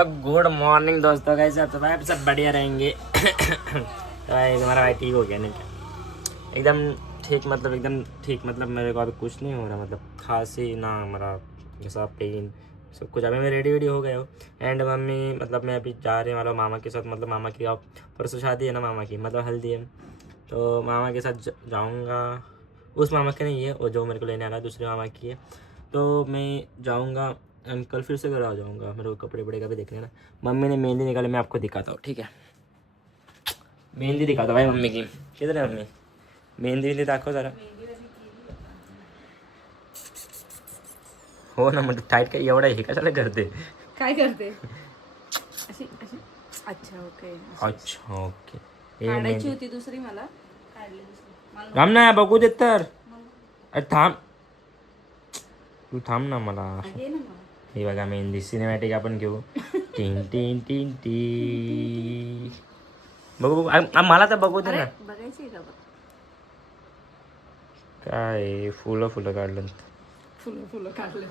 तो good morning दोस्तों, कैसे आप सब बढ़िया रहेंगे। तो भाई हमारा भाई ठीक हो गया नहीं क्या, एकदम ठीक मतलब मेरे को अभी कुछ नहीं हो रहा, मतलब खांसी ना हमारा जैसा पेन सब कुछ। अभी मैं रेडी हो गया हूँ एंड मम्मी मतलब मैं अभी जा रही वाला मामा के साथ, मतलब मामा की अब परसों शादी है ना मामा की, मतलब हल्दी है, तो मामा के साथ जाऊँगा। उस मामा के नहीं है वो जो मेरे को लेने आ रहा है, दूसरे मामा की है। तो मैं जाऊँगा एंड कल फिर से घर आ जाऊँगा। मेरे को कपड़े वपड़े का भी देखना है ना। मम्मी ने मेहंदी निकाली, मैं आपको दिखाता हूँ ठीक है। मेहंदी दिखाता भाई मम्मी की, किधर है मम्मी? मेहंदी दाखव जरा हो ना, म्हणजे टाईट काय एवढा हे कशाला करते? काय करते अशी अशी. अच्छा ओके. अच्छा ओके. काढायची होती दुसरी, मला काढली दुसरी. थांब ना, बघू देत तर. अरे थांब, तू थांब ना मला. घे ना मग. हे बघा मेहंदी सिनेमॅटिक आपण घेऊ. टीन टीन टीन टी. बघू मला तर बघू दे ना. बघायची का बघ. काय फुलं काढलं. फुलं काढले.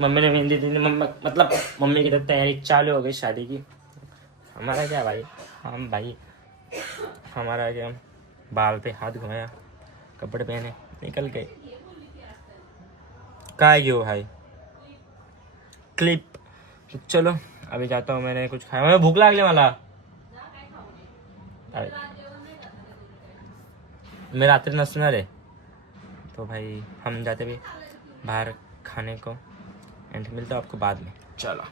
मम्मी ने मेहंदी दी, मतलब मम्मी की तो तैयारी चालू हो गई शादी की। हमारा क्या भाई, हम भाई हमारा क्या, बाल पे हाथ घुमाया, कपड़े पहने, निकल गए। काय घेऊ भाई क्लिप। चलो अभी जाता हूँ, मैंने कुछ खाया, मैं भूख लागली मला। मैं रात्रि नसणार है, तो भाई हम जाते भी बाहर खाने को एंड मिलता हूँ आपको बाद में। चलो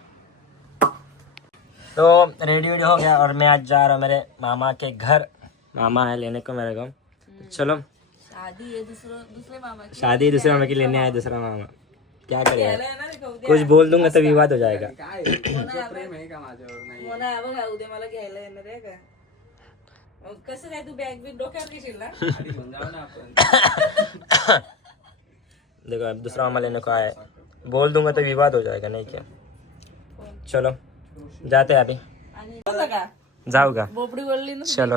तो रेडी हो गया और मैं आज जा रहा हूँ मेरे मामा के घर। मामा है लेने को मेरे को, चलो। शादी है दूसरे मामा की. शादी दूसरे मामा की लेने आया दूसरा मामा, क्या करेगा? घ्यायला येणार आहे का उद्या? कुछ बोल दूंगा तो विवाद हो जाएगा। प्रेम आहे का माझ्यावर? नाही मोना बघा उद्या मला घ्यायला येणार आहे का? मग कसं काय, तू बॅग बी डोक्यावर घेशील ना? आधी घेऊन जाऊ ना आपण. देखो अब दूसरा मामा लेने को आया है, बोल दूंगा तो विवाद हो जाएगा, नहीं क्या? चलो जाते हैं अभी। आणि बोलला का जाऊ का? बोबडी बोलली ना. चलो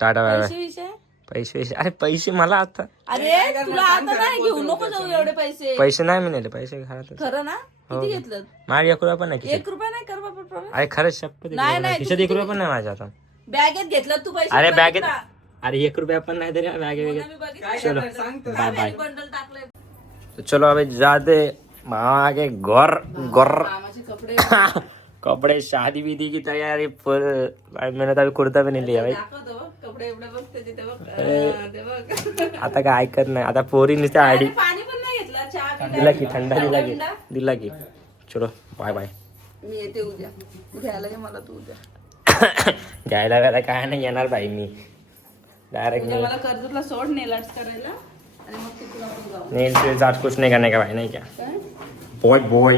टाटा बाय बाय. पैसे विषय. पैसे अरे पैसे मला आता, अरे तुला आता नाही घेऊ नको जाऊ एवढे पैसे. पैसे नाही मी नेले, पैसे घरात. खरं ना? किती घेतलं? माझ्या 1 रुपया पण नाही खिशात. 1 रुपया नाही कर बाबा प्रॉमिस. अरे खरंच शपथ नाही, नाही, खिशात 1 रुपया पण नाही माझ्या आता. बॅगेत घेतलं तू पैसे. अरे बॅगेत, बघितला? अरे 1 रुपया पण नाही तरी बॅगे मी बघितलं. चलो बाय बाय. बंडल टाकले. तो चलो अभी जाते मामा के घर मामाचे कपडे कपड़े शादी विधी की तैयारी फुल। मैंने तो अभी कुर्ता भी नहीं लिया भाई. दाखवतो बघ, कपडे एवढे बघ त्याचे ते बघ. ते बघ. आता काय ऐकत नाही, आता पोरी नुसत्या आयडी अरे पाणी पण नाही घेतला, चहा बी दिला की, थंडा दिला की. चलो बाय बाय. मी येते उद्या घ्यायला ये मला, तू उद्या. घ्यायला वेळेला काय नाही येणार भाई, मी डायरेक्ट उद्या मला कर्जतला सोड नेल आर्ट्स करायला आणि मग तिथून आपण जाऊ. नेल से आज कुछ नहीं करने का भाई, नहीं क्या? काय? Boy boy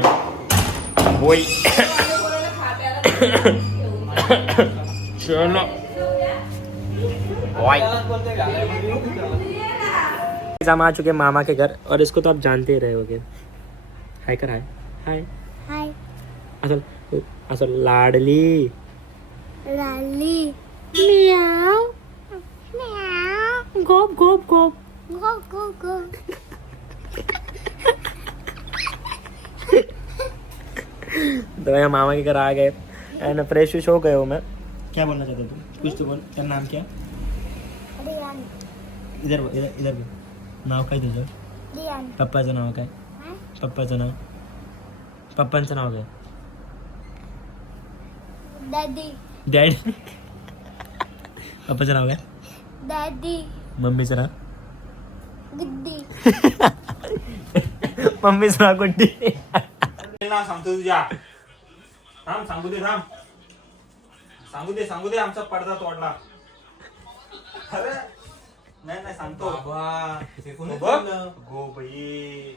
boy. कोणाला खा प्यायला घेऊन जा. चलो बॉय. हम आ चुके मामा के घर और इसको तो आप जानते ही रहे होगे. हाय कर, हाय हाय हाय असल लाडली लाली म्याव म्याव गोप गोप गोप. गो गो गो. तो मैं मामा के घर आ गए एंड फ्रेश व्रेश हो गए हो. मैं क्या बोलना चाहता तू, कुछ तो बोल. तेरा नाम क्या? रियान इधर इधर इधर बोल. नाव काय तुझं? रियान पप्पाचं नाव काय? पप्पाचं नाव, पप्पांचं नाव काय? दादी डॅडी. पप्पाचं नाव काय? दादी मम्मीचं नाव? गुड्डी मम्मीचं नाव कोणती? नाव सांगतो तुझ्या. थांब सांगू दे, थांब सांगू दे आमचा पडदा तोडला. अरे नाही सांगतो गो भाई.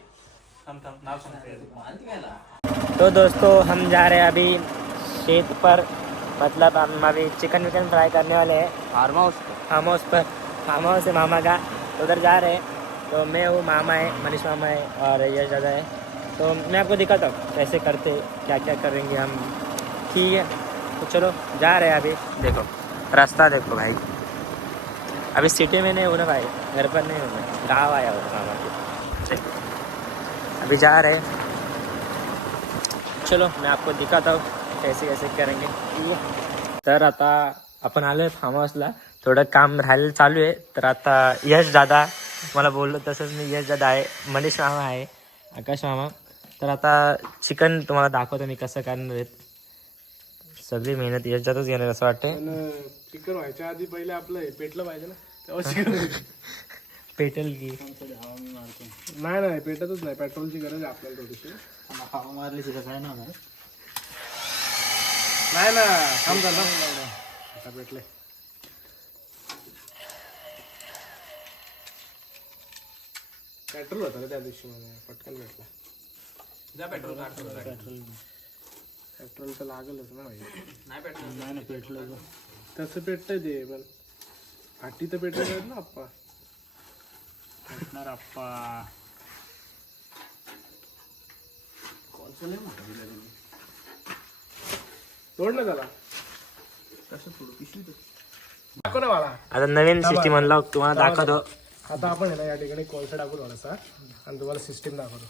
थांब नाव सांगतो. तो दोस्तों हम जा रहे हैं अभी खेत पर, मतलब हम अभी चिकन विकन फ्राई करने वाले हैं. फार्म हाउस है मामा का, उधर जा रहे हैं. तो मैं हूँ, मामा है, मनीष मामा है और ये जगह है. तो मैं आपको दिखाता हूँ कैसे करते, क्या क्या करेंगे हम, ठीक है? तो चलो जा रहे हैं अभी. देखो रास्ता देखो भाई, अभी सिटी में नहीं हूँ ना भाई, घर पर नहीं हूँ मैं, गाँव आया हूँ मामा के. अभी जा रहे हैं, चलो मैं आपको दिखाता हूँ कैसे कैसे करेंगे. तर आता आपण आलोय फार्म हाऊसला. थोडं काम राहायला चालू आहे. तर आता यश दादा मला बोललो तसंच मी यश दादा आहे, मनीष मामा आहे, आकाश मामा. तर आता चिकन तुम्हाला दाखवतो मी कसं करणार आहेत. सगळी मेहनत यश दादाच घेणार असं वाटतंय. चिकन व्हायच्या आधी पहिले आपलं हे पेटलं पाहिजे ना, तेव्हा चिकन पेटेल की नाही पेटतच नाही. पेट्रोलची गरज आहे आपल्याला थोडीशी. मारली काय ना नाही ना थांब झालं आता पेटले. पेट्रोल होतं ना त्या दिवशी मला पटकन भेटला. जा पेट्रोल काढतो. पेट्रोल तर लागलच ना भाई. नाही ना पेटलं. तसं पेटतंय ते पण फाटी तर पेटलं पाहिजे ना आप्पा. पेटणार आप्पा. तोड ना त्याला. दाखव ना मला. आता नवीन सिस्टीम म्हणला तुम्हाला दाखवतो. आता आपण आहे ना या ठिकाणी कोळसा टाकू थोडासा आणि तुम्हाला सिस्टीम दाखवतो.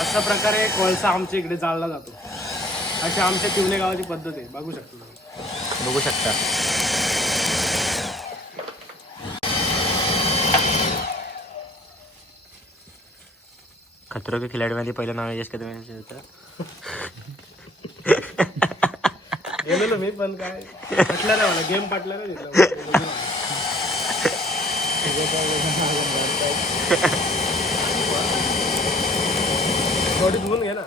अशा प्रकारे कोळसा आमच्या इकडे जाळला जातो. अशी आमच्या तिवले गावाची पद्धत आहे, बघू शकतो तुम्ही. बघू शकता. खतरो के खिलाडी मध्ये पहिलं नाव यश कदम यांचं होतं. गेलेलो मी पण काय पटलं नाही मला. गेम पटला नाही तिथला. थोडी धुवून घे ना.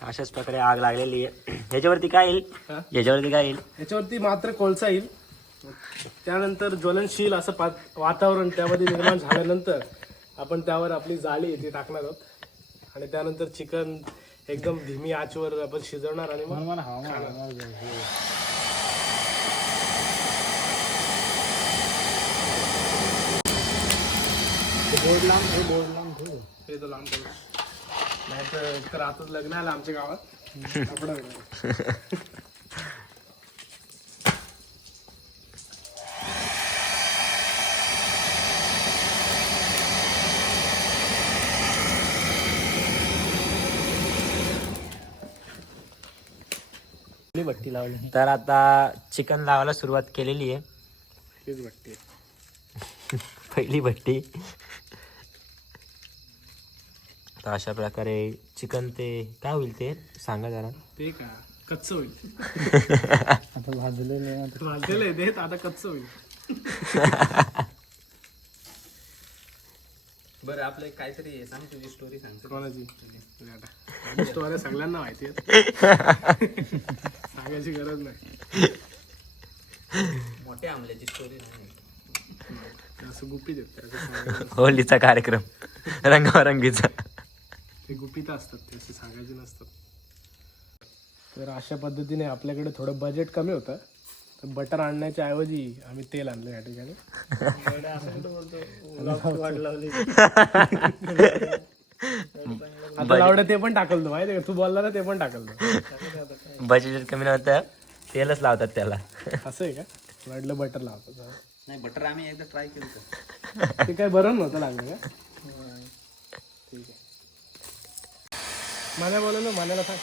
अशाच प्रकारे आग लागलेली आहे. ह्याच्यावरती काय येईल? ह्याच्यावरती काय येईल? याच्यावरती मात्र कोळसा येईल. त्यानंतर ज्वलनशील असं वातावरण त्यामध्ये निर्माण झाल्यानंतर आपण त्यावर आपली जाळी ती टाकणार आहोत आणि त्यानंतर चिकन एकदम धीमी आचवर आपण शिजवणार आणि मग बोर्ड लांब हे तो लांब पडला. नाही तर आताच लग्न आलं आमच्या गावात. कपडा भट्टी लावली. तर आता चिकन लावायला सुरुवात केलेली आहे. तीच भट्टी पहिली भट्टी. तर अशा प्रकारे चिकन ते काय होईल ते सांगा जरा. ते का कच्चं होईल. आता भाजलेलं भाजलेलं आहे ते आता कच्चं होईल. बरं आपलं काहीतरी सांग, तुझी स्टोरी सांग. कोणाची स्टोरी सगळ्यांना माहिती आहे. सांगायची गरज नाही. मोठ्या आमल्याची स्टोरी नाही. असं गुपित आहेत. होलीचा कार्यक्रम रंगारंगीचा. ते गुपित असतात, ते असे सांगायचे नसतात. तर अशा पद्धतीने आपल्याकडे थोडं बजेट कमी होतं. तर बटर आणण्याच्या ऐवजी आम्ही तेल आणलं या ठिकाणी. आता लावडं ते पण टाकलं माहिती आहे का. तू बोलला ना ते पण टाकलं. बजेट कमी नव्हतं, तेलच लावतात त्याला. असं आहे का. वाटलं बटर लावतात. नाही बटर आम्ही एकदा ट्राय केलं. ते काय बरं नव्हतं लागलं का. ठीक आहे. मला बोललो मनाला सांग.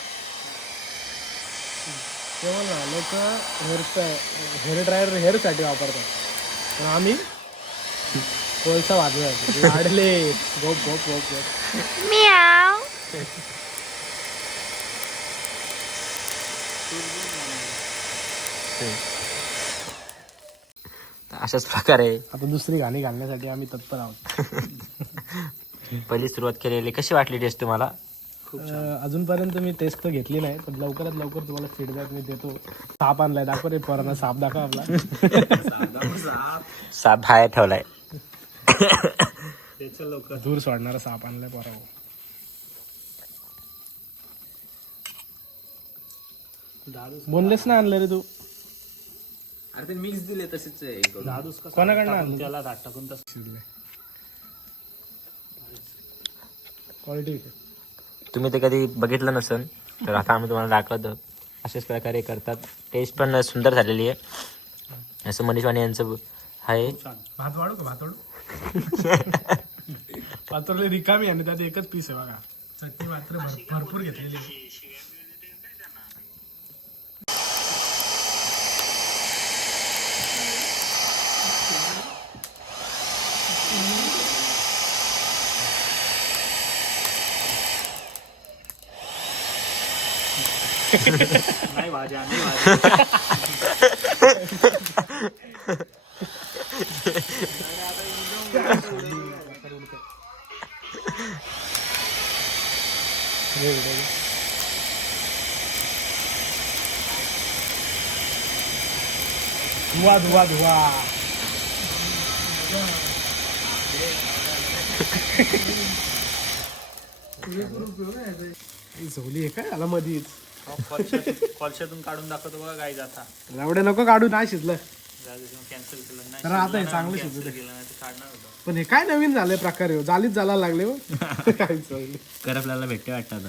तेव्हा ना लोक हेअर ड्रायर हेअरसाठी वापरतात, पण आम्ही कोळसा वाजवायचो. वाढले गोप गोप गोप गोप. म्याव. अशाच प्रकारे आता दुसरी गाणी घालण्यासाठी आम्ही तत्पर आहोत. पहिली सुरुवात केलेली. कशी वाटली टेस्ट तुम्हाला? अजूनपर्यंत मी टेस्ट तर घेतली नाही, पण लवकरात लवकर तुम्हाला फीडबॅक मी देतो. साप आणलाय, दाखव रे पोरांना. साप दाखव आपला. साप बाहेर ठेवलाय. धूर सोडणारा साप आणलाय पोरा. बोनलेस ना आणलं रे तू. अरे ते मिक्स दिले तसेच कोणाकडनं आणलं त्याला टाकून तसं शिजले. क्वालिटी तुम्ही ते कधी बघितलं नसेल तर आता आम्ही तुम्हाला दाखवतो. अशाच प्रकारे करतात. टेस्ट पण सुंदर झालेली आहे. असं मनीष वाणी यांचं आहे. भात वाढू का भात वाढू. पात्रले रिकामी आणि त्यात एकच पीस आहे बघा. चटणी मात्र भरपूर घेतलेली आहे. नाही भाज्या नाही भाज्या. धुवा धुवा धुवा. झोली आहे काय आला मधीच. कॉलशातून काढून दाखवतो बघा गाई जाता. एवढे नको काढू, नाही शिजलं कॅन्सल केलं नाही. तर आता हे चांगलं शिजू दे. केलं नाही तर काढणार होतो. पण हे काय नवीन झालंय प्रकार आहे, जालीच जाला लागले हो. काय चाललंय. कर आपल्याला भेटते वाटतं आता.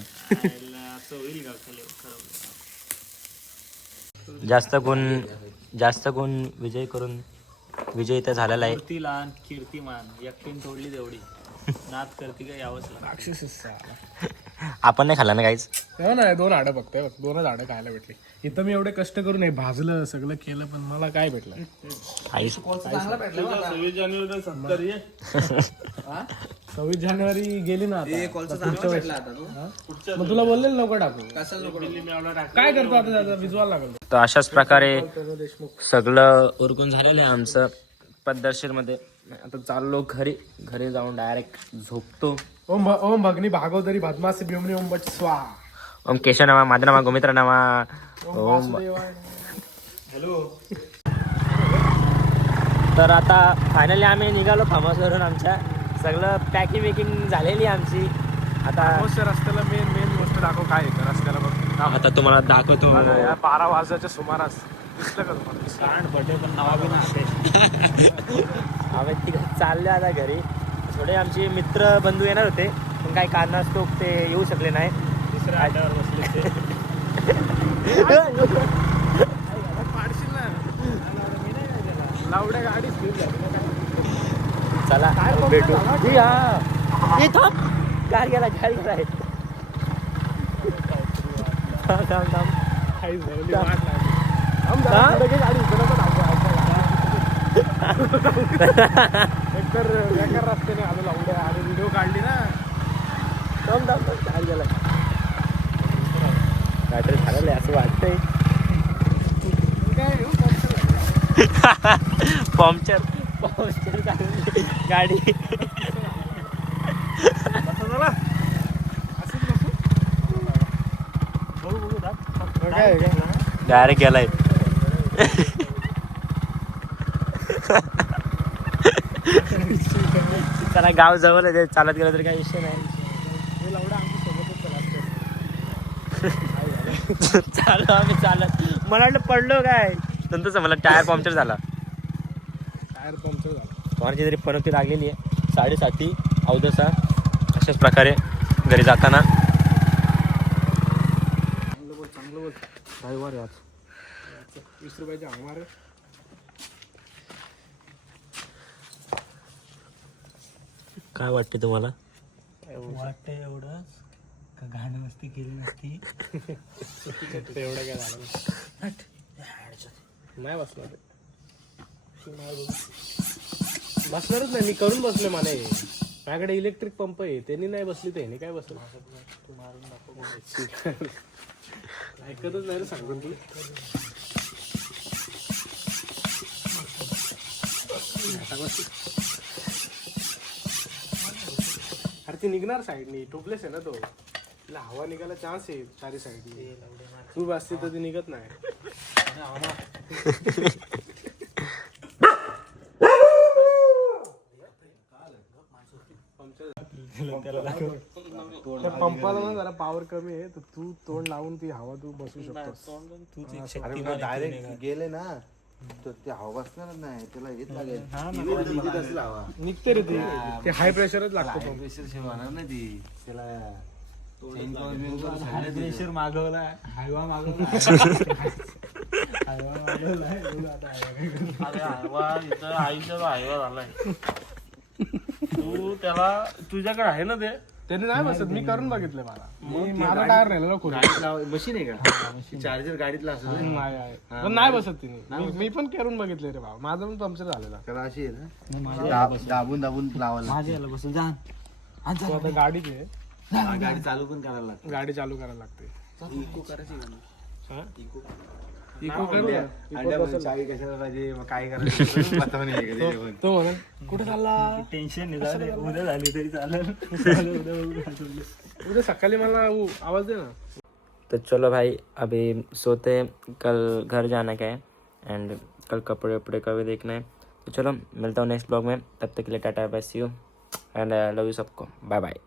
असं होईल का खरं. जास्त गुण विजय तर झालेला आहे. कीर्ती लहान कीर्तिमान एकटीन तोडली तेवढी. नाद करते का यावंच लागतं. राक्षसच आपण नाही खाल्ला ना काहीच. हो ना, 2 हाडं फक्त बघ, 2च हाडं खायला भेटली. इथं मी एवढे कष्ट करून हे भाजलं सगळं केलं, पण मला काय भेटलं. काहीच 26 जानेवारी गेली ना आता. पुढच्या वेळेस. मग तुला बोललेलं लवकर टाकू. काय करतो आता त्याचा विजवायला लागल. तर अशाच प्रकारे देशमुख सगळं उरकून झालेलं आहे आमचं पद्धतशीरमध्ये. आता चाललो घरी जाऊन डायरेक्ट झोपतो. ओम भगनी भागवतरी भादमासी बिमणी ओम बट स्वाहा. ओम केशव नामा, माझं नामा गोमित्र नामा. ओम. वासुदेवाय. तर आता फायनली आम्ही निघालो फार्महाऊसवरून. आमच्या सगळं पॅकिंग वेकिंग झालेली आहे आमची. आता रस्त्याला मेन गोष्ट दाखव काय येतं रस्त्याला बघ. आता तुम्हाला दाखवतो. या 12 वाजताच्या सुमारास दिसलं का तुम्हाला. सांड भटे पण नावा बी नसते. आम्ही तिकडे चालले आता घरी. थोडे आमचे मित्र बंधू येणार होते, पण काही कारणास्तव ते येऊ शकले नाही. दुसऱ्या आड्यावर बसले ते. लावड्या गाडी स्पीड झाली. चला भेटू. हा गाड गेला आहे. थांब. काहीच झालं वाट लागली. गाडी एकतर बेकार रस्त्याने आलो लावड्या आणि व्हिडिओ काढली ना. थांब गाड गेला. काहीतरी झालेलं आहे असं वाटतंय. पंक्चर झाली गाडी. डायरेक्ट गेलाय. त्याला गाव जवळ आहे, चालत गेलं तरी काही विषय नाही. चालू आम्ही चालत. मला वाटलं पडलो काय, नंतर मला टायर पंक्चर झाला. कोणाची तरी पनोती लागलेली आहे. 7:30 अवधसा. अशाच प्रकारे घरी जाताना चांगलं बोल. रविवार आज 20 रुपयाचे हमारे. काय वाटते तुम्हाला? वाटतंय एवढं का घाण मस्ती केली नसती. एवढं काय झालं नाही बसणार. बसणारच नाही मी, करून बसले. मला माझ्याकडे इलेक्ट्रिक पंप आहे, त्यांनी नाही बसली तर काय बसलं. ऐकतच नाही रे सांगून तू. अरे ती निघणार साईडनी, टोपलेस आहे ना तो. तिला हवा निघायला चान्स आहे चारी साईडनी. तू बसती तर ती निघत नाही. पंपाला ना जरा पॉवर कमी आहे, तर तू तोंड लावून ती हवा तू बसू शकतोस. डायरेक्ट गेले ना तर ते हवा बसणार नाही, त्याला येत लागेल. निघते रे ती. ते हाय प्रेशरच लागतो पंप. होणार नाही ती त्याला. प्रेशर मागवला, हायवा मागवला. हायवा इथं आईचा हायवा झालाय. तू त्याला तुझ्याकडे आहे ना ते त्याने नाही बसत. मी करून बघितलंय मला. मी माझा टायर राहिला ना मशीन आहे का चार्जर गाडीतला असतो नाही आहे. पण नाही बसत तिने. मी पण करून बघितले रे भाऊ. माझा पण पंक्चर झालेला. त्याला अशी आहे ना दाबून दाबून लावायला तू आता गाडीच आहे. गाडी चालू पण करायला लागते. गाडी चालू करायला लागते. इको करायची का नाही? हा? इको करूया. चावी कशाला पाहिजे मग काय करायचं पता नाही आहे का ते. तो म्हणेल कुठे चालला. टेन्शन नाही उद्या झाली तरी चालेल. उद्या सकाळी मला आवाज दे ना. तो चलो भाई अभी सोते हैं, कल घर जाना का है एंड कल कपड़े वपड़े का भी देखना है. तो चलो मिलता हूँ नेक्स्ट ब्लॉग में. तब तक के लिए tata bye see you and love you सबको. Bye bye.